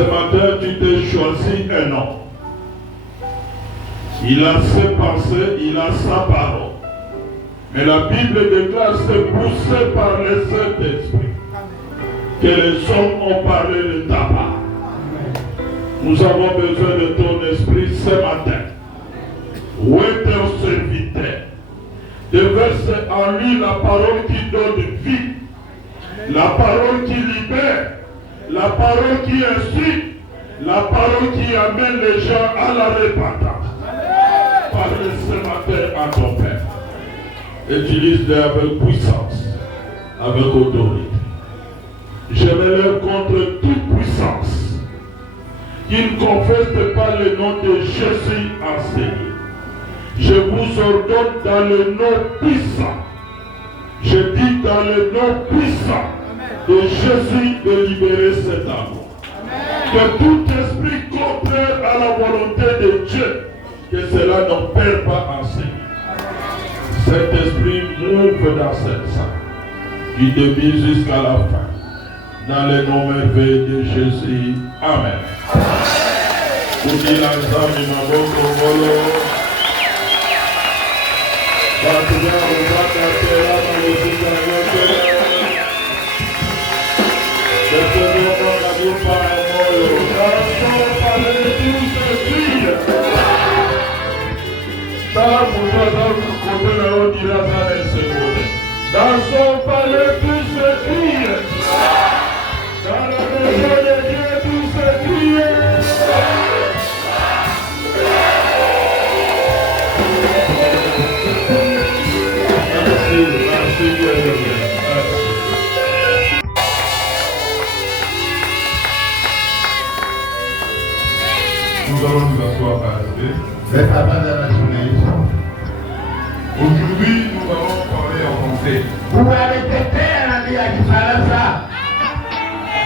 matin, tu t'es choisi un nom. Il a ses pensées, il a sa parole. Mais la Bible déclare, c'est poussé par le Saint-Esprit que les hommes ont parlé de ta part. Nous avons besoin de ton esprit ce matin. Où est ton serviteur? Déverse en lui la parole qui donne vie, la parole qui libère, la parole qui instruit, la parole qui amène les gens à la repentance. Parle ce matin à ton Père. Utilise-les avec puissance, avec autorité. Je me lève contre toute puissance qui ne confesse pas le nom de Jésus enseigné. Je vous ordonne dans le nom puissant, je dis dans le nom puissant de Jésus de libérer cet amour. Que tout esprit contraire à la volonté de Dieu, que cela ne perd pas enseigné. Cet esprit m'ouvre dans cette salle, du début jusqu'à la fin. Dans le nom merveilleux de Jésus. Amen. Dans son palais, tout se crie. Dans la maison de Dieu, tout se crie. Merci Dieu de Dieu. Nous allons nous asseoir à rester. Aujourd'hui, nous allons parler en français. Vous m'avez été à la vie à Kisalasa.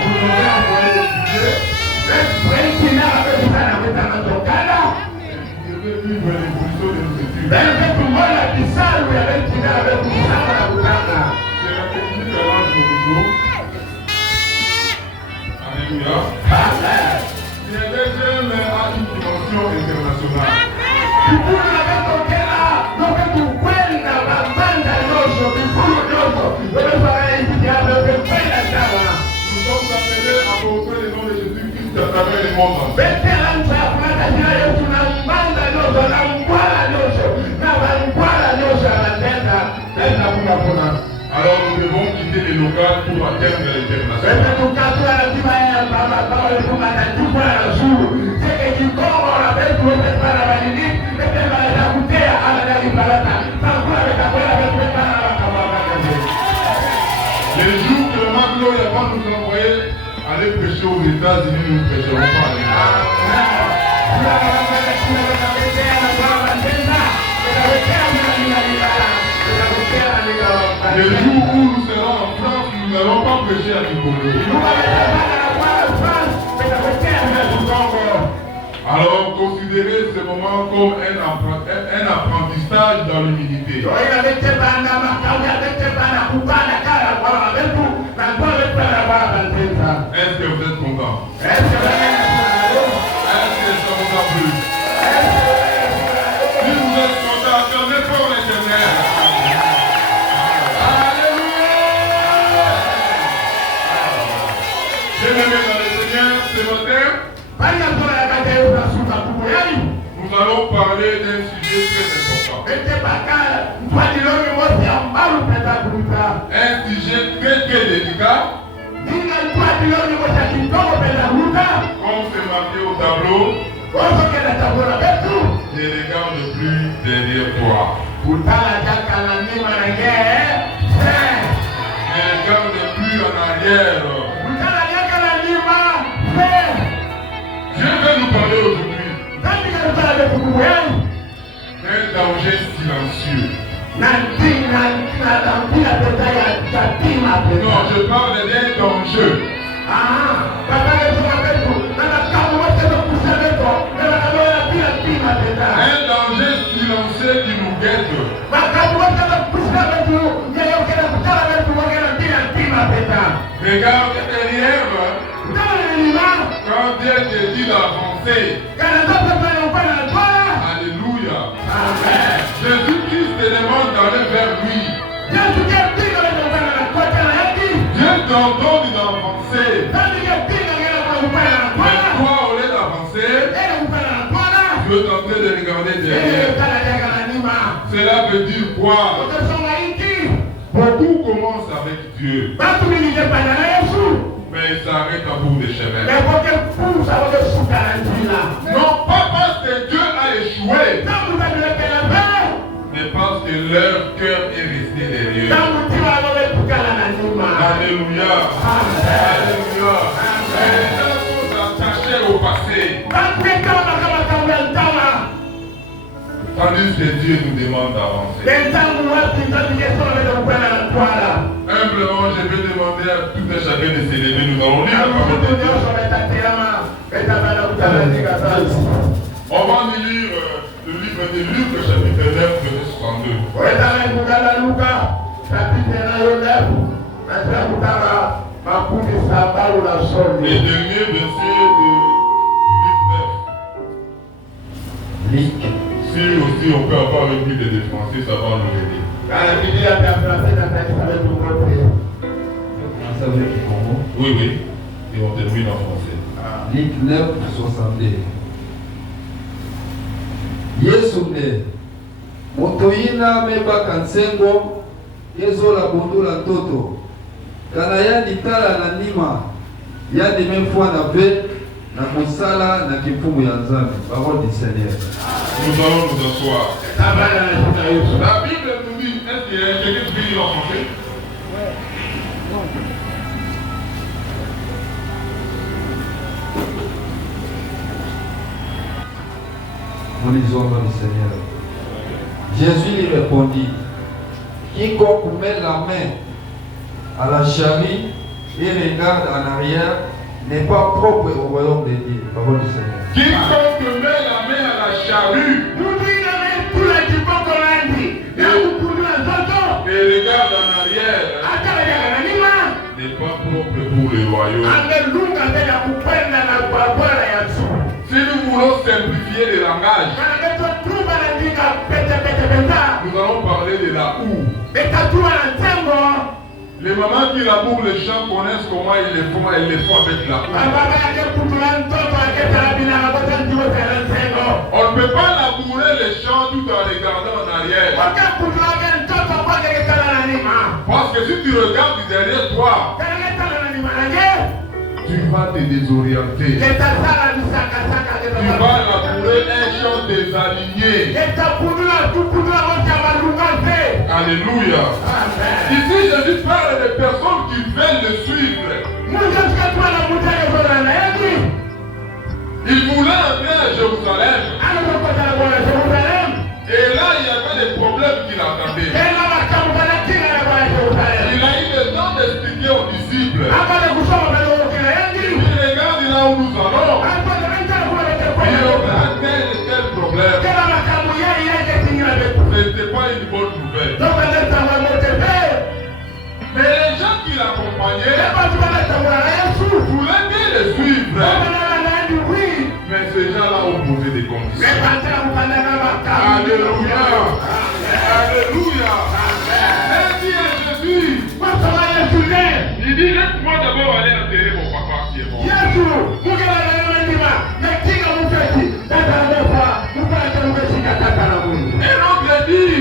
Vous m'avez envoyé étudier. Je vais vivre l'évolution de nos études. C'est la technique à l'âge de jour. Alléluia. Il y a des jeunes à une dimension internationale. Nous sommes appelés à porter le nom de Jésus-Christ à travers le monde. Alors nous devons quitter les locales pour atteindre l'international. Les jours que le Maclo va nous envoyer aller prêcher aux États-Unis, nous ne prêcherons pas à les jours où nous serons en France, nous n'allons pas prêcher à Nicolas. Alors considérez ce moment comme un apprentissage dans l'humilité. Est-ce que vous êtes content? Est-ce que ça vous a plu? Si vous êtes content, attendez pour l'Éternel. Bien-aimés dans le Seigneur, ce matin, nous allons parler d'un sujet très important. Un sujet très délicat. Comme c'est marqué au tableau, ne regarde plus derrière toi. Ne regarde plus en arrière. Je vais nous parler aujourd'hui d'un danger silencieux. Non, je parle d'un danger. Un danger silencieux qui nous guette. Regarde derrière. Quand Quand Dieu te dit d'avancer, alléluia. Amen. Jésus-Christ te demande d'aller vers lui. Dieu t'ordonne d'avancer. Mais toi, au lieu d'avancer, tu es en train de regarder derrière. Cela veut dire quoi? Beaucoup commencent avec Dieu, mais ils s'arrêtent à bout de chemin. Non pas parce que Dieu a échoué, mais parce que leur cœur est resté derrière. Alléluia. Alléluia. Les gens sont attachés au passé. Tandis que Dieu nous demande d'avancer. Humblement, je vais demander à tout un chacun de s'élever. Nous allons lire la parole de Dieu. On va lire le livre de Luc, chapitre 9, verset 62. Les derniers versets de Luc 9. Si aussi on peut avoir une Bible de français, ça va nous aider. Oui, oui. Et on termine en français. Luc 9, 62. Yesu motoyina mebaka nsengo ezola bondola ntoto kana yandi tala na nima yandi memfwa na ve na mosala na kifumu ya Nzambe. Parole du Seigneur. Nous allons nous asseoir. La Bible nous dit, est-ce qu'il y a quelqu'un qui peut lire en français? Nous lisons dans le Seigneur. Jésus lui répondit, quiconque met la main à la charrie et regarde en arrière n'est pas propre au royaume de Dieu. Parole du Seigneur. Quiconque met la main à la charrue et regarde en arrière n'est pas propre pour le royaume. Si nous voulons simplifier le langage, nous allons parler de la houe. Les mamans qui labourent les champs connaissent comment ils le font avec la houe. On ne peut pas labourer les champs tout en regardant en arrière. Parce que si tu regardes derrière toi, tu vas te désorienter. Tu vas labourer un champ désaligné. Alléluia. Ici, Jésus parle des personnes qui veulent le suivre. Il voulait entrer à Jérusalem. Et là, il y avait des problèmes qu'il attendait. Il a eu le temps d'expliquer aux disciples. Il regarde là où nous allons. Il y aura tel et tel problème. Ce n'était pas une bonne nouvelle. Mais les gens qui l'accompagnaient voulaient bien le suivre. Mais ces gens-là ont posé des conditions. Alléluia. Alléluia. Merci à Jésus. Il dit, laisse-moi d'abord aller enterrer mon papa qui est mort. Et l'autre dit,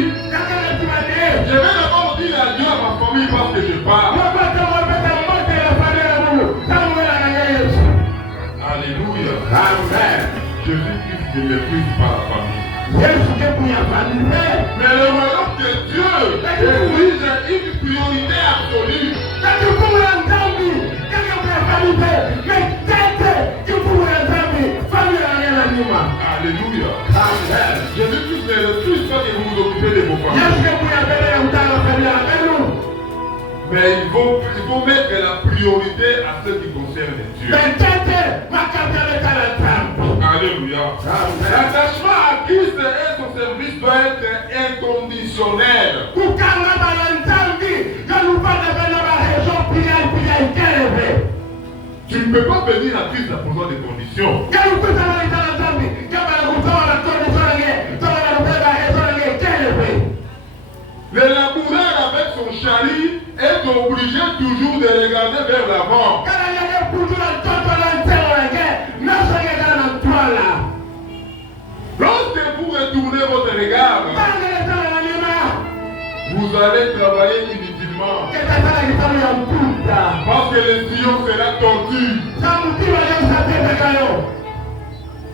je vais d'abord dire adieu à ma famille parce que je pars. Alléluia. Amen. Jésus-Christ ne méprise pas la famille. Mais le royaume de Dieu exige une priorité absolue. Alléluia. Jésus-Christ ne refuse pas que vous vous occupez de vos familles. Mais il faut mettre la priorité à ce qui concerne Dieu. Alléluia. L'attachement à Christ et son service doit être inconditionnel. Tu ne peux pas venir à Christ à cause des conditions. Le laboureur avec son chari est obligé toujours de regarder vers l'avant. Lorsque vous retournez votre regard, vous allez travailler inutilement. Parce que le sillon sera tordu.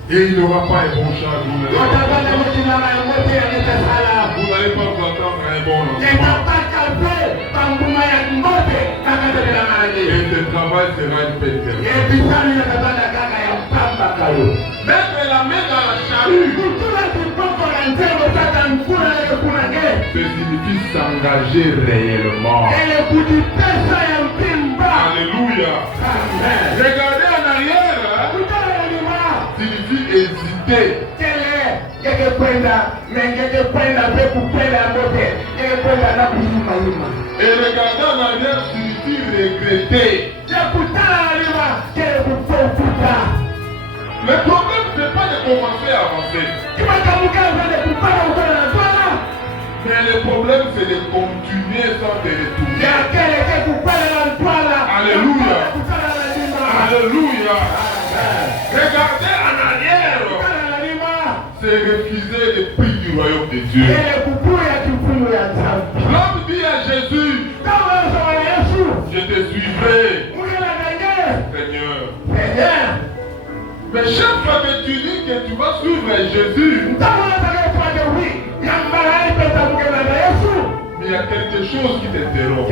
Et il n'aura pas un bon char. Vous n'allez pas vous attendre à un bon lancement. Et le travail sera une peine terrible. Mettre la main dans la charrue, ce signifie s'engager réellement. Alléluia. Regardez en arrière signifie hésiter. Et regarder en arrière signifie regretter. Le problème, ce n'est pas de commencer à avancer. Mais le problème, c'est de continuer sans te retourner. Alléluia. Alléluia. Regardez en arrière, c'est refuser le prix du royaume de Dieu. L'homme dit à Jésus, je te suivrai, Seigneur. Mais chaque fois que tu dis que tu vas suivre Jésus, mais il y a quelque chose qui t'interrompt.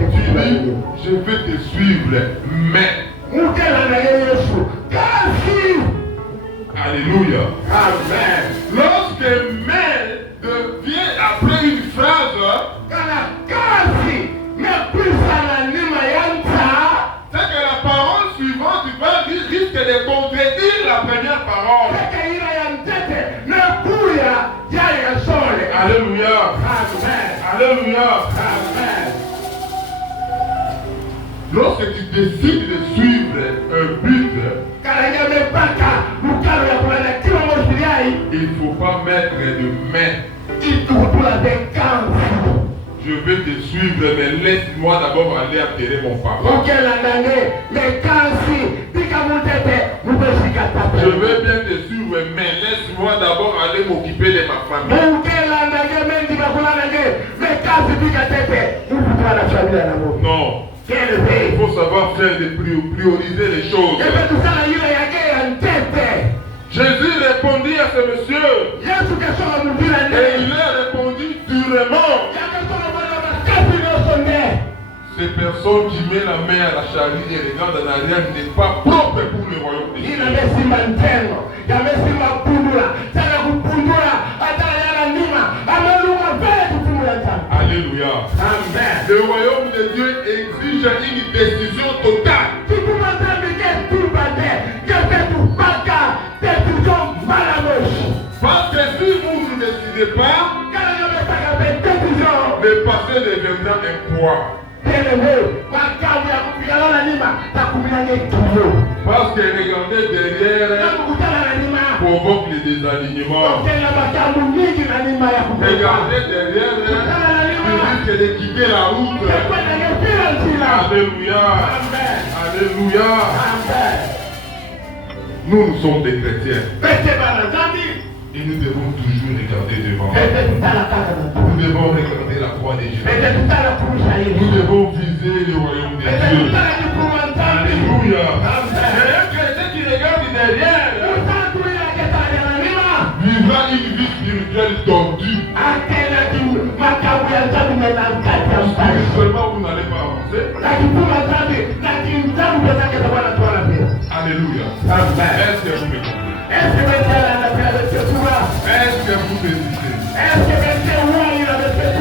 Tu dis, je vais te suivre, mais... Alléluia. Amen. Lorsque mais devient après une phrase, c'est que la parole suivante risque de contredire la première parole. Alléluia. Amen. Alléluia. Amen. Lorsque tu décides de suivre un but, il ne faut pas mettre de main. Je vais te suivre, mais laisse-moi d'abord aller atterrir mon papa. Je vais bien te suivre, mais laisse-moi d'abord aller m'occuper de ma famille. Non. Il faut savoir faire prioriser les choses. Jésus répondit à ce monsieur. Et il a répondu durement. Ces personnes qui mettent la main à la charrue et regardent en arrière n'est pas propre pour le royaume de Dieu. Alléluia. Amen. Le royaume de Dieu exige une décision totale. Parce que si vous ne décidez pas, le passé deviendra un poids. Parce que regardez derrière provoque les désalignements. Regardez derrière tu risques de quitter la route. Alléluia. Alléluia. Nous sommes des chrétiens. Et nous devons toujours regarder devant. Nous devons regarder la croix de Jésus. Nous devons viser le royaume de Dieu. Alléluia. Et un chrétien qui regarde derrière vivra une vie spirituelle tordue. Spirituellement, vous n'allez pas avancer. Alléluia. Est-ce que vous me comprenez? Est-ce que vous hésitez?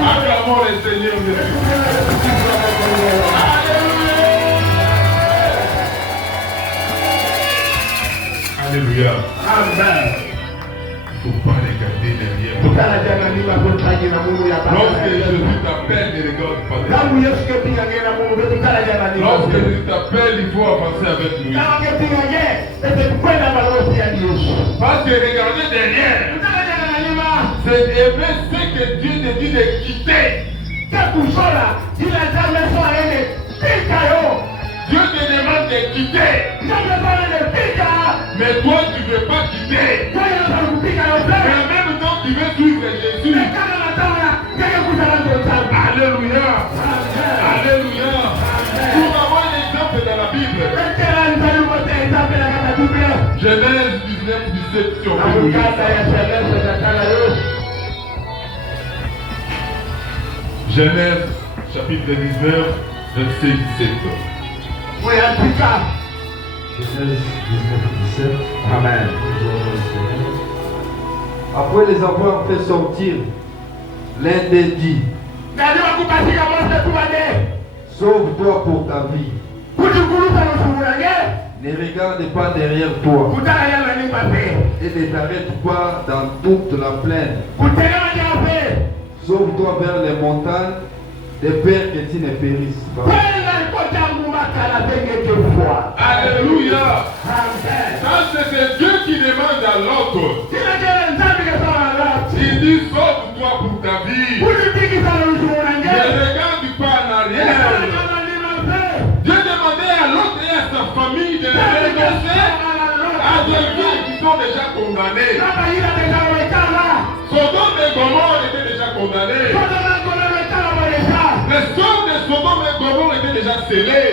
Acclamons le Seigneur de Dieu. Alléluia. Amen. Il ne faut pas regarder quitté derrière. Lorsque Jésus t'appelle, ne regarde pas derrière. Lorsque Jésus t'appelle, il faut avancer avec lui. Parce que regarder derrière, c'est aimer ce que Dieu te dit de quitter. Dieu te demande de quitter. Mais toi, tu ne veux pas quitter. Mais en même temps, tu veux suivre Jésus. Alléluia. Alléluia. Nous avons un exemple dans la Bible. Genèse 19, 17. Si on peut nous lire ça. Genèse chapitre 19, verset 17. Oui, en tout cas. Genèse 19, 17. Amen. Après les avoir fait sortir, l'un d'eux dit, sauve-toi pour ta vie. Ne regarde pas derrière toi et ne t'arrête pas dans toute la plaine. Sauve-toi vers les montagnes, de peur que tu ne périsses pas. Alléluia. Ça, c'est Dieu qui demande à l'autre. Il dit sauve-toi pour ta vie. Ne regarde pas en arrière. Dieu demandait à l'autre et à sa famille de renoncer à des vies qui sont déjà condamnées. Sodome et Gomorrhe étaient déjà condamnés. Les sorts de Sodome et Gomorrhe étaient déjà scellés.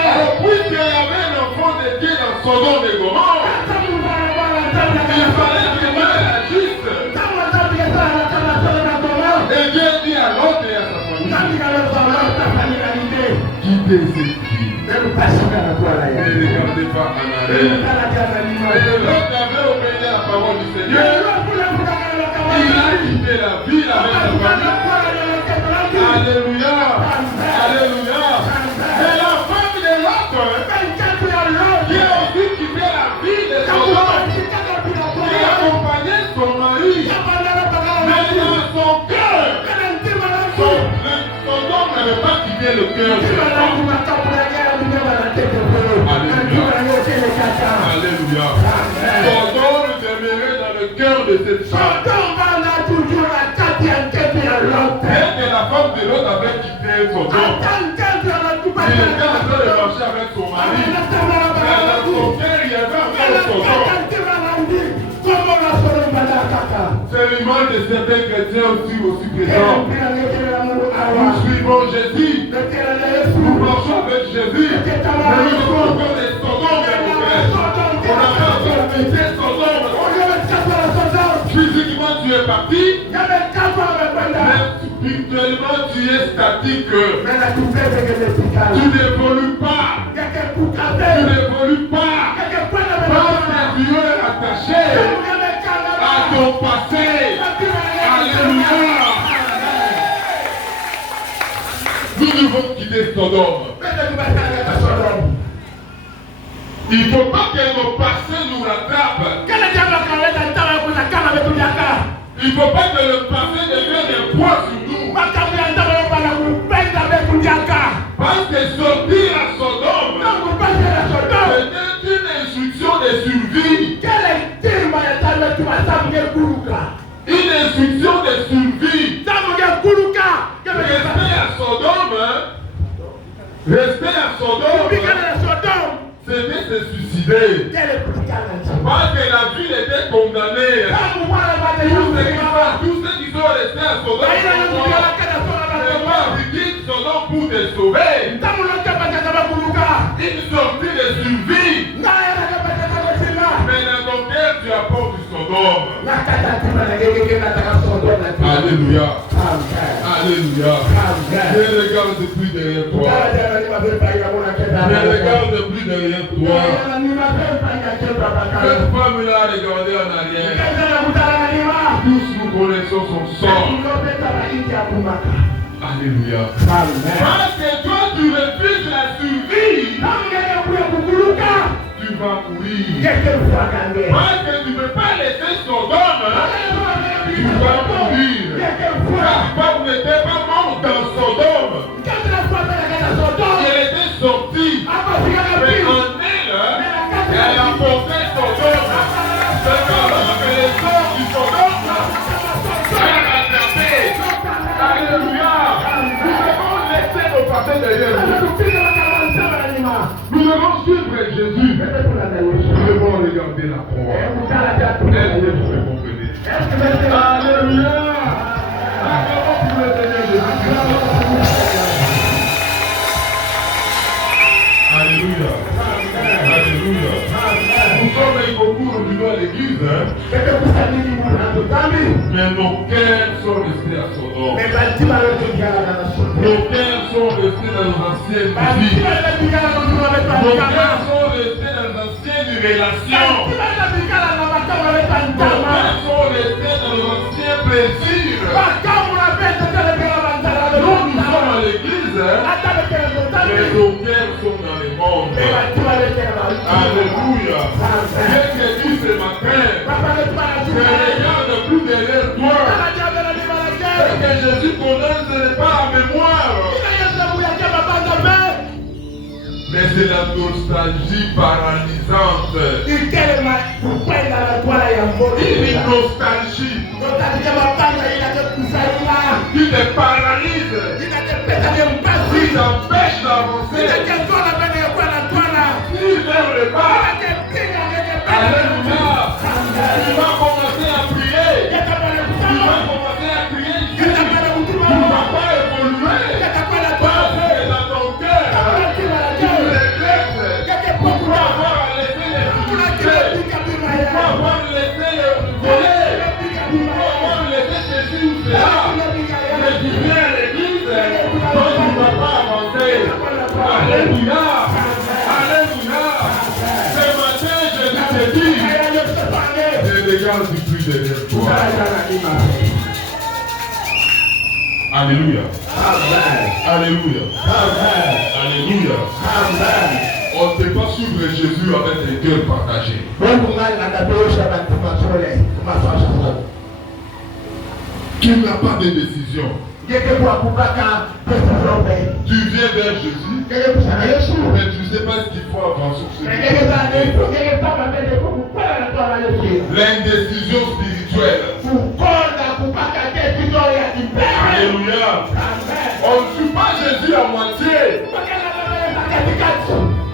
Alors, puisqu'il y avait un enfant de Dieu dans Sodome et Gomorrhe, il fallait que Dieu agisse. Et Dieu dit à l'autre et à sa famille, quittez cette vie. Ne regardez pas en arrière. Et l'autre avait obéi à la parole du Seigneur. Il a quitté la ville avec sa famille. Alléluia. Alléluia. Mais la femme de l'autre, qui a aussi quitté la vie de son homme, qui accompagnait son mari, mais dans son cœur, son homme n'avait pas quitté le cœur de sa femme. Alléluia. Son homme demeurait dans le cœur de cette femme. Et que la femme de l'autre avait quitté son homme. Il était en train de marcher avec son mari. Mais dans son cœur, il y avait encore son homme. C'est l'image de certains chrétiens aussi présents. Nous suivons Jésus. Nous marchons avec Jésus. Mais nous sommes encore des sodomes, mon frère. On n'a pas encore quitté Sodome. Physiquement, tu es parti. Mais spirituellement, tu es statique. Tu n'évolues pas. Tu n'évolues pas. Parce que tu es attaché à ton passé. Alléluia. Nous devons quitter Sodome. Il ne faut pas que nos passés nous rattrapent. Il ne faut pas que le passé devienne un poids sur nous. Parce que sortir à Sodome, c'était une instruction de survie. Une instruction de survie. Rester à Sodome, c'était se suicider. Parce que la ville était condamnée. Tous ceux qui sont restés à Sodome, c'est pas quitte Sodome pour te sauver. Une sortie de survie. Mais dans ton cœur, tu apportes du Sodome. Alléluia. Alléluia. Ne regarde plus derrière toi. Ne regarde plus derrière toi. Cette femme-là a regardé en arrière. Tous nous connaissons son sort. Alléluia. Parce que toi, tu refuses la survie. Tu vas mourir dire. Parce que tu ne peux pas laisser Sodome, tu vas mourir. Car vous n'étiez pas mort dans Sodome. Elle était sortie. Mais en elle, elle a porté Sodome. C'est alors que les hommes du Sodome sont rattrapés. Alléluia. Nous devons laisser nos passés derrière nous. Nous devons suivre Jésus. Nous devons regarder la croix. Est-ce que vous me comprenez? Alléluia. Acclamons pour le Seigneur Jésus-Christ. Alléluia. Alléluia. Nous sommes beaucoup revenus à l'église, mais nos cœurs sont restés à Sodome. Nos cœurs sont restés dans nos anciennes vies. Nos cœurs sont restés dans nos anciennes relations. Nos cœurs sont restés dans nos anciens plaisirs. Nous sommes à l'église, mais nos cœurs sont dans les mondes. Alléluia. Dieu te dit ce matin, ne regarde plus derrière toi. Ce que Jésus connaît, ce n'est pas la mémoire. Mais c'est la nostalgie paralysante. Une nostalgie qui te paralyse, qui t'empêche d'avancer. Si vers le bas, alléluia, tu vas commencer à prier. Tu vas commencer à crier. Tu ne vas pas évoluer. Parce que dans ton cœur, tu regrettes. Pourquoi avoir laissé les difficultés? Pourquoi avoir laissé le voler? Pourquoi avoir laissé ceci ou cela? Mais tu viens à l'église, donc tu ne vas pas avancer. Alléluia. Alléluia. Ce matin, Jésus te dit, ne regarde plus derrière toi. Alléluia. Alléluia. Alléluia. On ne peut pas suivre Jésus avec les cœurs partagés. Tu n'as pas de décision. Tu viens vers Jésus, mais tu ne sais pas ce qu'il faut avancer sur ce l'indécision spirituelle. Alléluia. On ne suit pas Jésus à moitié.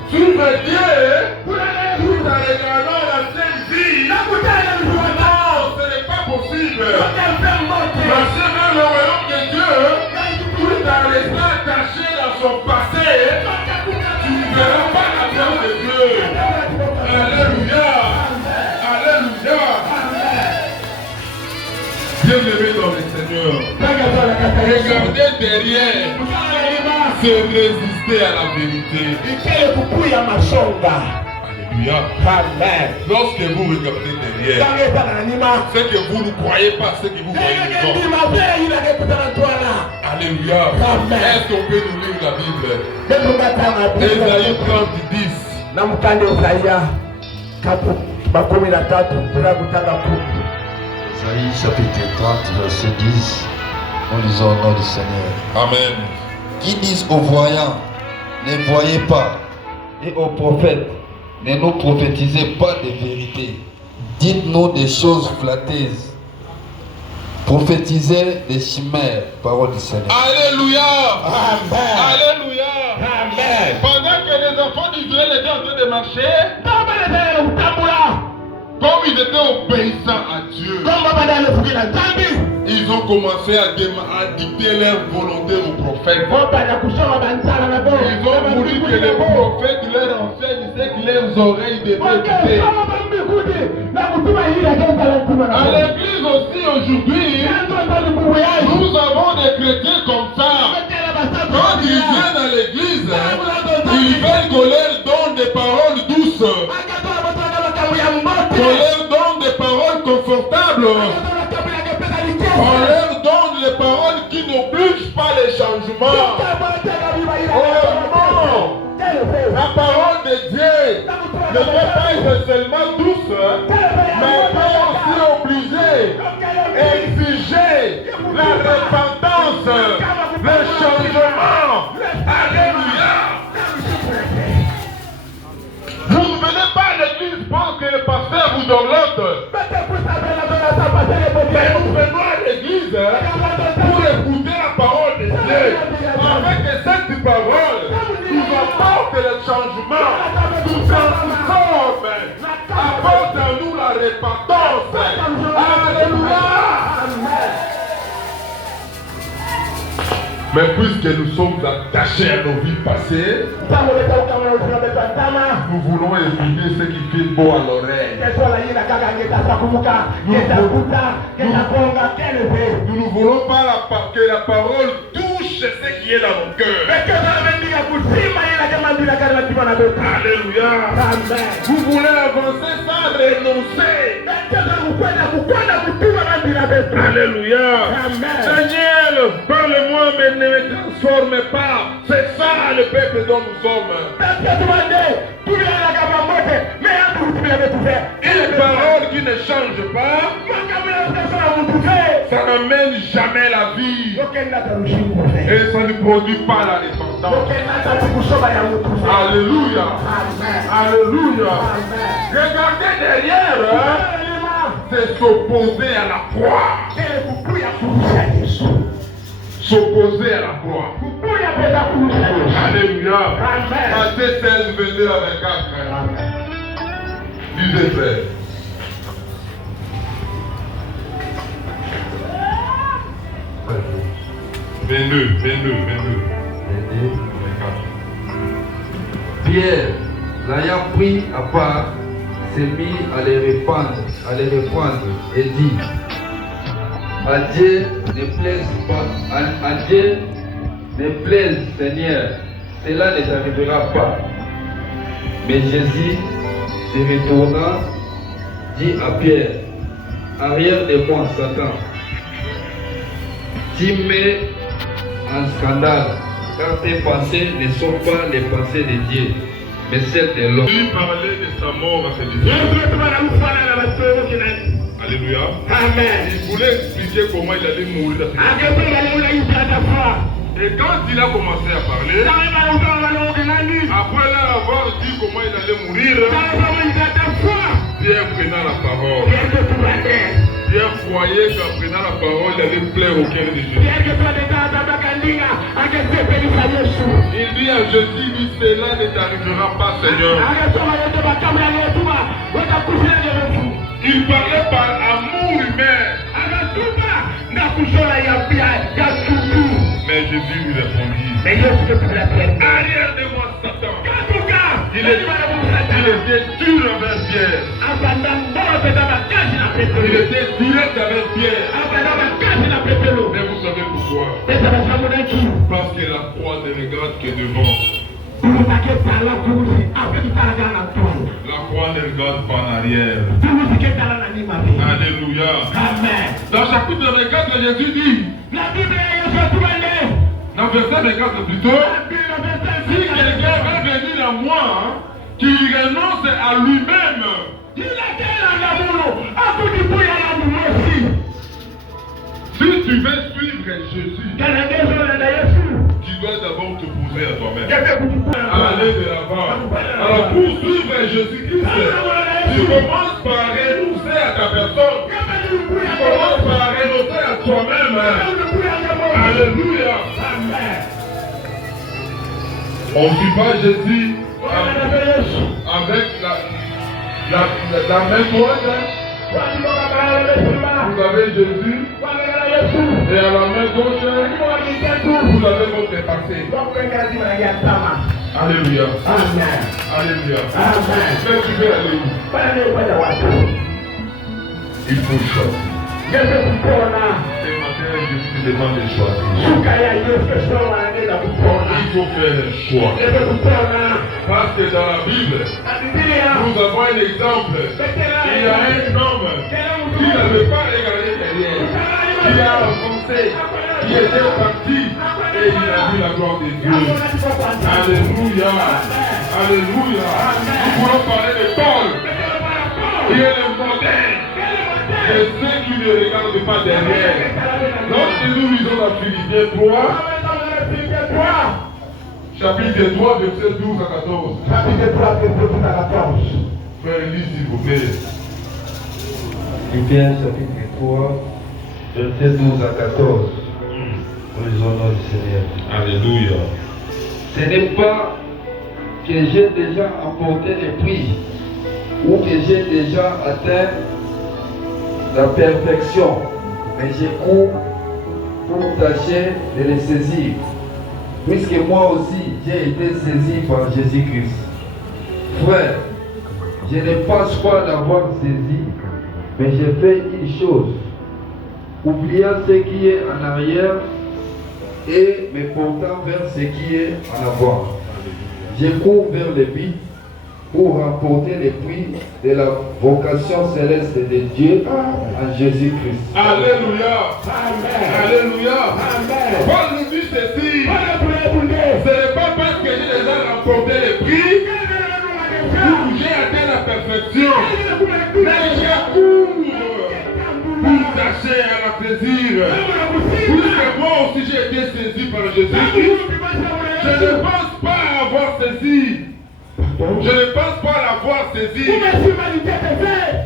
Suivre Dieu tout en regardant la sainte vie. Non, ce n'est pas possible. Marcher dans le royaume de Dieu, tout en restant attaché à son passé, tu ne verras pas la gloire de Dieu. Alléluia. Alléluia. Bien-aimé dans le Seigneur, regardez derrière, c'est résister à la vérité. Alléluia. Amen. Lorsque vous regardez derrière, c'est que vous ne croyez pas ce que vous voyez devant. Alléluia. Est-ce qu'on peut nous lire la Bible? Ésaïe 30, 10. Isaïe chapitre 30, verset 10. Nous lisons au nom du Seigneur. Amen. Qui disent aux voyants, ne voyez pas, et aux prophètes, ne nous prophétisez pas de vérité. Dites-nous des choses flatteuses. Prophétisez des chimères, parole du Seigneur. Alléluia. Amen. Alléluia. Amen. Pendant que les enfants d'Israël étaient en train de marcher, comme ils étaient obéissants à Dieu, ils ont commencé à dicter leur volonté aux prophètes. Ils ont voulu que les prophètes leur enseignent ce que leurs oreilles devaient écouter. À l'église aussi aujourd'hui, nous avons des chrétiens comme ça. Quand ils viennent à l'église, ils veulent qu'on leur donne des paroles douces, qu'on leur donne des paroles confortables. On leur donne les paroles qui n'obligent pas les changements. Oh non! La parole de Dieu ne peut pas seulement douce, mais peut aussi obliger, exiger la repentance, le changement. Alléluia. Vous ne venez pas à l'église pour que le pasteur vous dorlote. Mais nous venons à l'église pour écouter la parole de Dieu. Avec cette parole, nous apporte le changement. Nous transforme. Apporte à nous la repentance. Alléluia. Mais puisque nous sommes attachés à nos vies passées, nous voulons écouter ce qui fait beau à l'oreille. Nous ne voulons pas que la parole touche ce qui est dans nos cœurs. Alléluia. Vous voulez avancer sans renoncer. Alléluia. Seigneur, parle-moi, mais ne me transforme pas. C'est ça le peuple dont nous sommes. Une parole qui ne change pas, ça n'amène jamais la vie. Et ça ne produit pas la repentance. Alléluia. Alléluia. Regardez derrière, c'est s'opposer à la croix. S'opposer à la croix. Alléluia. Matthieu 16, 22 à 24. Lisez, frère. « 22. Pierre, l'ayant pris à part, s'est mis à les reprendre et dit, à Dieu ne plaise pas, à Dieu ne plaise, Seigneur, cela ne t'arrivera pas. Mais Jésus, se retournant, dit à Pierre, arrière de moi, Satan, tu mets en scandale, car tes pensées ne sont pas les pensées de Dieu, mais celles de l'homme. Il parlait de sa mort à ses disciples. Alléluia. Amen. Il voulait expliquer comment il allait mourir à ses disciples. Et quand il a commencé à parler, après leur avoir dit comment il allait mourir, Pierre prenant la parole. Pierre croyait qu'en prenant la parole, il allait plaire au cœur de Jésus. Il dit à Jésus, dit, cela ne t'arrivera pas, Seigneur. Il parlait par amour humain. Mais Jésus lui répondit, arrière de moi, Satan. Il était dur envers Pierre. Il était direct avec Pierre. Mais vous savez pourquoi? Parce que la croix ne regarde que devant. La croix ne regarde pas en arrière. Alléluia. Dans chapitre 24, Jésus dit, dans verset 24 plutôt, si quelqu'un veut venir à moi, qu'il renonce à lui-même. Si tu veux suivre Jésus, tu dois d'abord te poser à toi-même. Aller de l'avant. Alors pour suivre Jésus-Christ, tu commences par renoncer à ta personne. Tu commences par renoncer à toi-même. Alléluia. On ne suit pas Jésus avec la main droite. Vous avez Jésus et à la main gauche, vous avez votre passé. Alléluia. Alléluia. Mais tu veux aller où? Il faut choisir. Ce matin, je te demande de choisir. Il faut faire un choix. Parce que dans la Bible, nous avons un exemple. Il y a un homme qui n'avait pas regardé derrière, qui a avancé, qui était parti et il a vu la gloire de Dieu. Alléluia. Alléluia. Nous voulons parler de Paul, qui est le modèle de ceux qui ne regardent pas derrière. Lorsque nous lisons la Philippiens 3, chapitre 3, verset 12 à 14. Chapitre 3, verset 12 à 14. Frère, lis s'il vous plaît. Philippiens chapitre 3, verset 12 à 14. Nous lisons le nom du Seigneur. Alléluia. Ce n'est pas que j'ai déjà apporté les prix ou que j'ai déjà atteint la perfection, mais j'ai cours pour tâcher de les saisir, puisque moi aussi j'ai été saisi par Jésus-Christ. Frère, je ne pense pas l'avoir saisi, mais j'ai fait une chose, oubliant ce qui est en arrière et me portant vers ce qui est en avant. Je cours vers le but pour remporter le prix de la vocation céleste de Dieu en Jésus-Christ. Alléluia. Alléluia. Paul nous dit ceci. Ce n'est pas parce que j'ai déjà remporté le prix ou j'ai atteint la perfection, mais je cours pour tâcher à la saisir. Puisque moi aussi j'ai été saisi par Jésus-Christ, je ne pense pas avoir saisi. Je ne pense pas l'avoir saisi.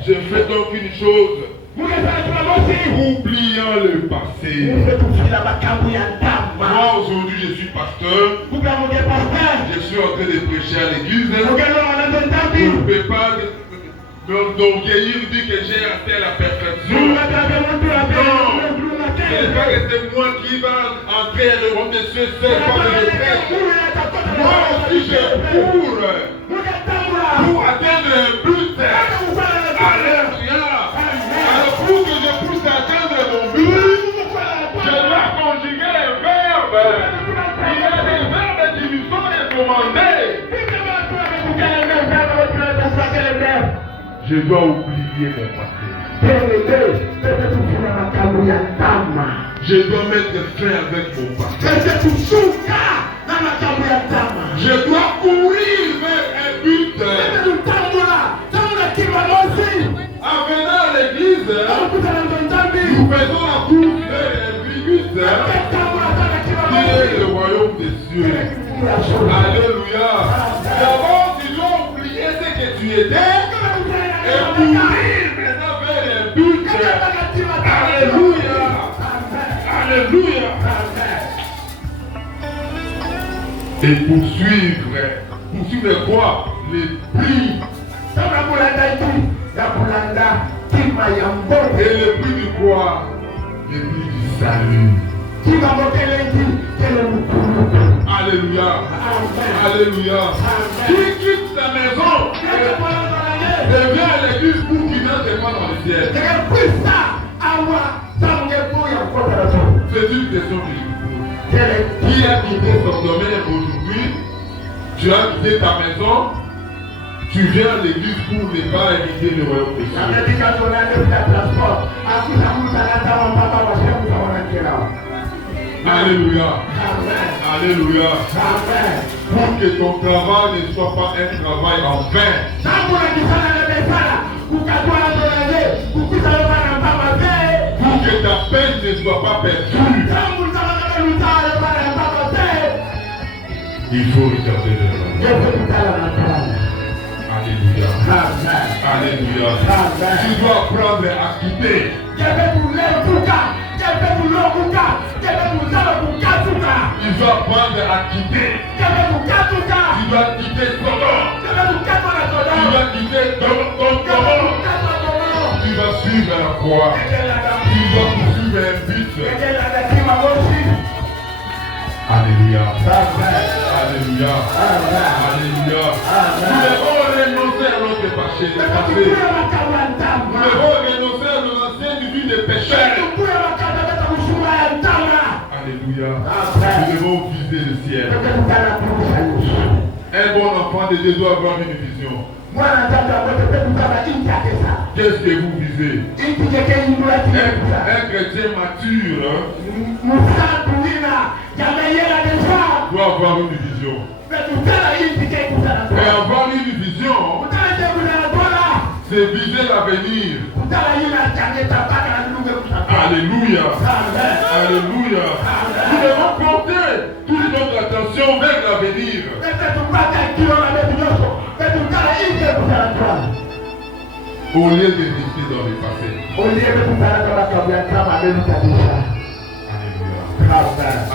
Je fais donc une chose. Oubliant le passé. Moi aujourd'hui je suis pasteur. Je suis en train de prêcher à l'église. Je ne peux pas m'orgueillir dire que j'ai atteint la perfection. Non. Ce n'est pas que c'est moi qui va entrer à le royaume des cieux seul par le prêtre. Moi aussi je cours pour atteindre un but. Alléluia. Alors pour que je puisse atteindre mon but, je dois conjuguer les verbes. Il y a des verbes qui nous sont recommandés. Je dois oublier mon passé. Je dois mettre fin avec mon passé. Je dois courir vers un but. En venant à l'église, nous faisons la course vers un but qui est le royaume des cieux. Alléluia. D'abord, tu dois oublier ce que tu étais et courir maintenant vers un but. Alléluia. Alléluia. Et poursuivre quoi? Les prix. Et le prix du quoi? Le prix du salut. Alléluia. Alléluia. Qui quitte sa maison devient à l'église pour qu'il n'entre pas dans le ciel? C'est une question que je vous pose. Qui a quitté son domaine aujourd'hui? Tu as quitté ta maison? Tu viens à l'église pour ne pas éviter le royaume des cieux. Alléluia. Alléluia. Pour que ton travail ne soit pas un travail en vain. Pour que ta peine ne soit pas perdue. Il faut regarder le Alléluia. Alléluia. Tu dois apprendre à quitter. Il doit apprendre à quitter. Tu dois quitter Sodome. Tu dois quitter ton Gomorrhe. Tu vas suivre la croix. Tu dois poursuivre un but. Alléluia. Alléluia. Alléluia. Nous devons renoncer à notre passé. Nous devons renoncer à nos anciennes vies de pécheurs. Alléluia. Nous devons viser le ciel. Un bon enfant de Dieu doit avoir une vision. Qu'est-ce que vous visez? Un chrétien mature doit avoir une vision. Un C'est viser l'avenir. Alléluia. Alléluia. Nous devons porter toute notre attention vers l'avenir. Au lieu de rester dans le passé.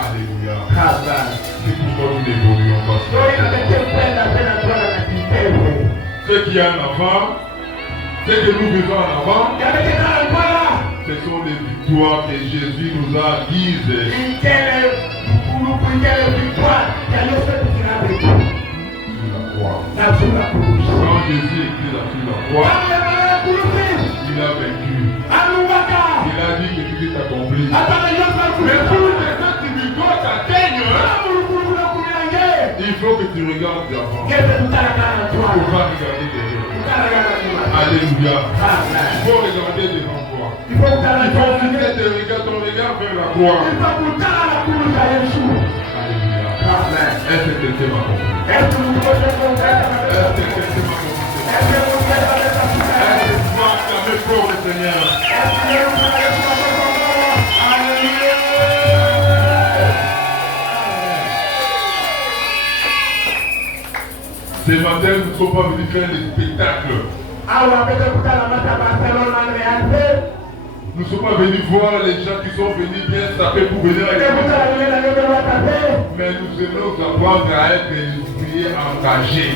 Alléluia. C'est pourquoi nous évoluons pas. Ce qui est en avant, ce que nous faisons en avant, ce sont les victoires que Jésus nous a acquises. Sur la croix. Quand Jésus était là sur la croix, il a vaincu. Il a dit que tout est accompli. Mais pour que cette victoire t'atteigne, il faut que tu regardes devant. Il faut pas regarder derrière. Alléluia. Il faut regarder devant toi. Il faut fixer ton regard vers la croix. Alléluia. Est-ce que quelqu'un m'a compris? Est-ce que quelqu'un m'a compris? Est-ce que tu vas acclamer pour le Seigneur? Ce matin, nous ne sommes pas venus faire des spectacles. Nous ne sommes pas venus voir les gens qui sont venus bien taper pour venir à l'église. Mais nous aimons apprendre à être des ouvriers engagés.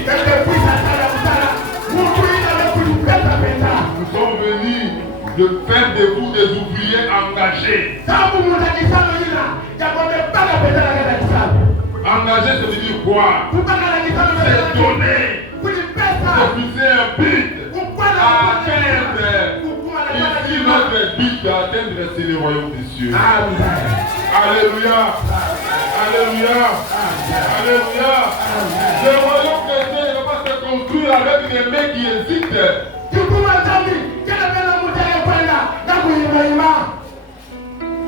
Nous sommes venus de faire de vous des ouvriers engagés. Engagé, ça veut dire quoi? C'est donner. C'est fixer un but à atteindre. Ici, notre but d'atteindre, c'est le royaume des cieux. Alléluia. Alléluia. Alléluia. Le royaume des cieux ne va pas se construire avec des mecs qui hésitent.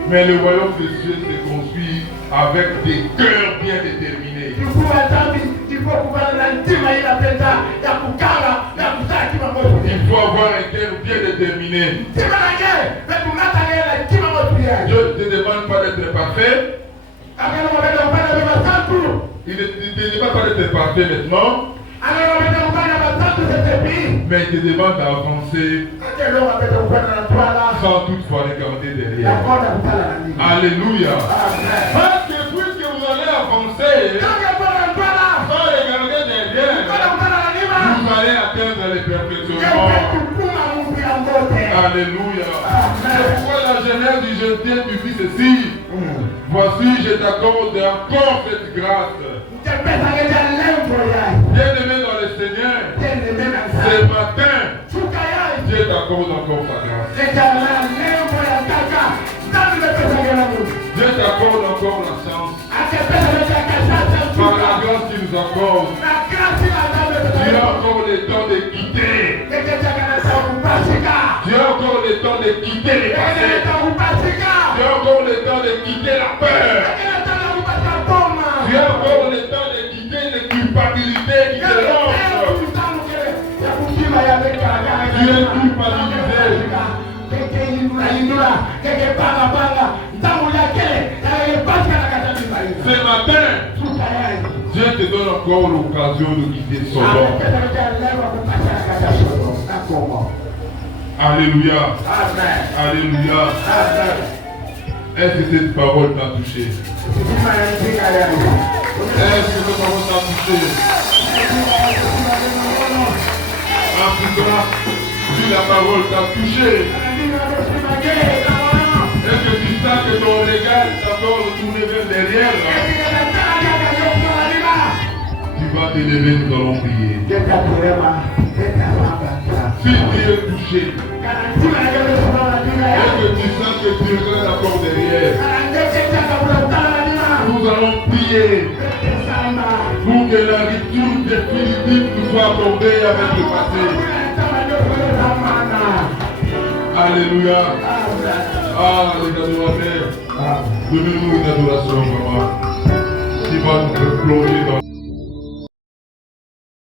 Mais le royaume des cieux se construit avec des cœurs bien déterminés. Il faut avoir un cœur bien déterminé. Dieu ne te demande pas d'être parfait. Il ne te demande pas d'être parfait maintenant. Mais il te demande d'avancer sans toutefois regarder derrière. Alléluia. Parce que puisque vous allez avancer sans regarder derrière, vous allez atteindre les perfectionnements. Alléluia. C'est pourquoi la Genèse du jeune Dieu lui dit ceci. Voici, je t'accorde encore cette grâce. Bien-aimé dans le Seigneur, ce matin, Dieu t'accorde encore sa grâce. Dieu t'accorde encore la chance. Par la grâce qu'il nous accorde, tu as encore le temps de quitter. Tu as encore le temps de quitter les passés. Tu as encore le temps de quitter la peur. Tu as encore le temps de quitter les culpabilités qui te lancent. Tu es culpabilisé. Ce matin, Dieu te donne encore l'occasion de quitter Sodome. Alléluia. Alléluia. Est-ce que cette parole t'a touché? Est-ce que cette parole t'a touché? En tout cas, si la parole t'a touché, est-ce que tu sens que ton regard est encore retourné vers derrière? Tu vas te lever, nous allons prier. Si tu es touché, est-ce que tu sens que tu regardes encore derrière? Nous allons prier pour que la rupture définitive nous soit accordée avec le passé. Alléluia. Ah, les adorateurs, donnez-nous une adoration, maman, qui va nous plonger dans